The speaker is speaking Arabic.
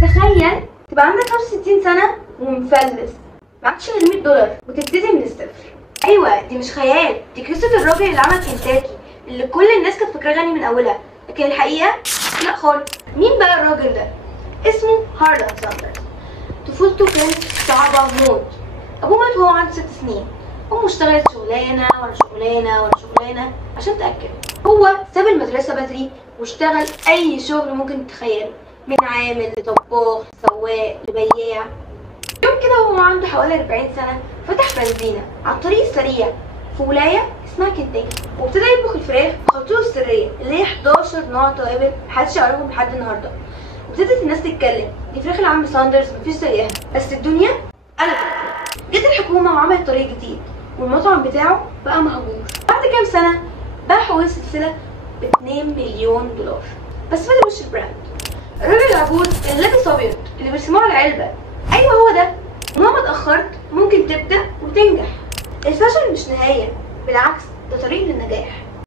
تخيل تبقى عندك 65 سنة ومفلس، معكش غير $100 وتبتدي من الصفر. ايوه دي مش خيال، دي قصة الراجل اللي عمل كنتاكي اللي كل الناس كانت فاكراه غني من اولها، لكن الحقيقة لا خالص. مين بقى الراجل ده؟ اسمه هارلاند ساندرز. طفولته كانت صعبة موت. ابوه مات وهو عنده 6 سنين، امه اشتغلت شغلانة ورا شغلانة ورا شغلانة عشان تأكله. هو ساب المدرسة بدري واشتغل اي شغل ممكن تتخيله، من عامل لطباخ لسواق لبياع. يوم كده وهو عنده حوالي 40 سنة فتح بنزينة على الطريق السريع في ولاية اسمها كنتاكي، وابتدى يطبخ الفراخ بخطوته السرية اللي هي 11 نوع توابل محدش يعرفهم لحد النهارده. وابتدت الناس تتكلم دي فراخ العم ساندرز مفيش زيها. بس الدنيا قلبت، جت الحكومة وعملت طريق جديد والمطعم بتاعه بقى مهجور. بعد كام سنة باع حقوق السلسلة ب$2 مليون. بس فضل وش البراند. الراجل العجوز اللي لابس ابيض اللي بيرسموه على العلبة، ايوه هو ده. مهما اتأخرت ممكن تبدأ وتنجح. الفشل مش نهاية، بالعكس ده طريق للنجاح.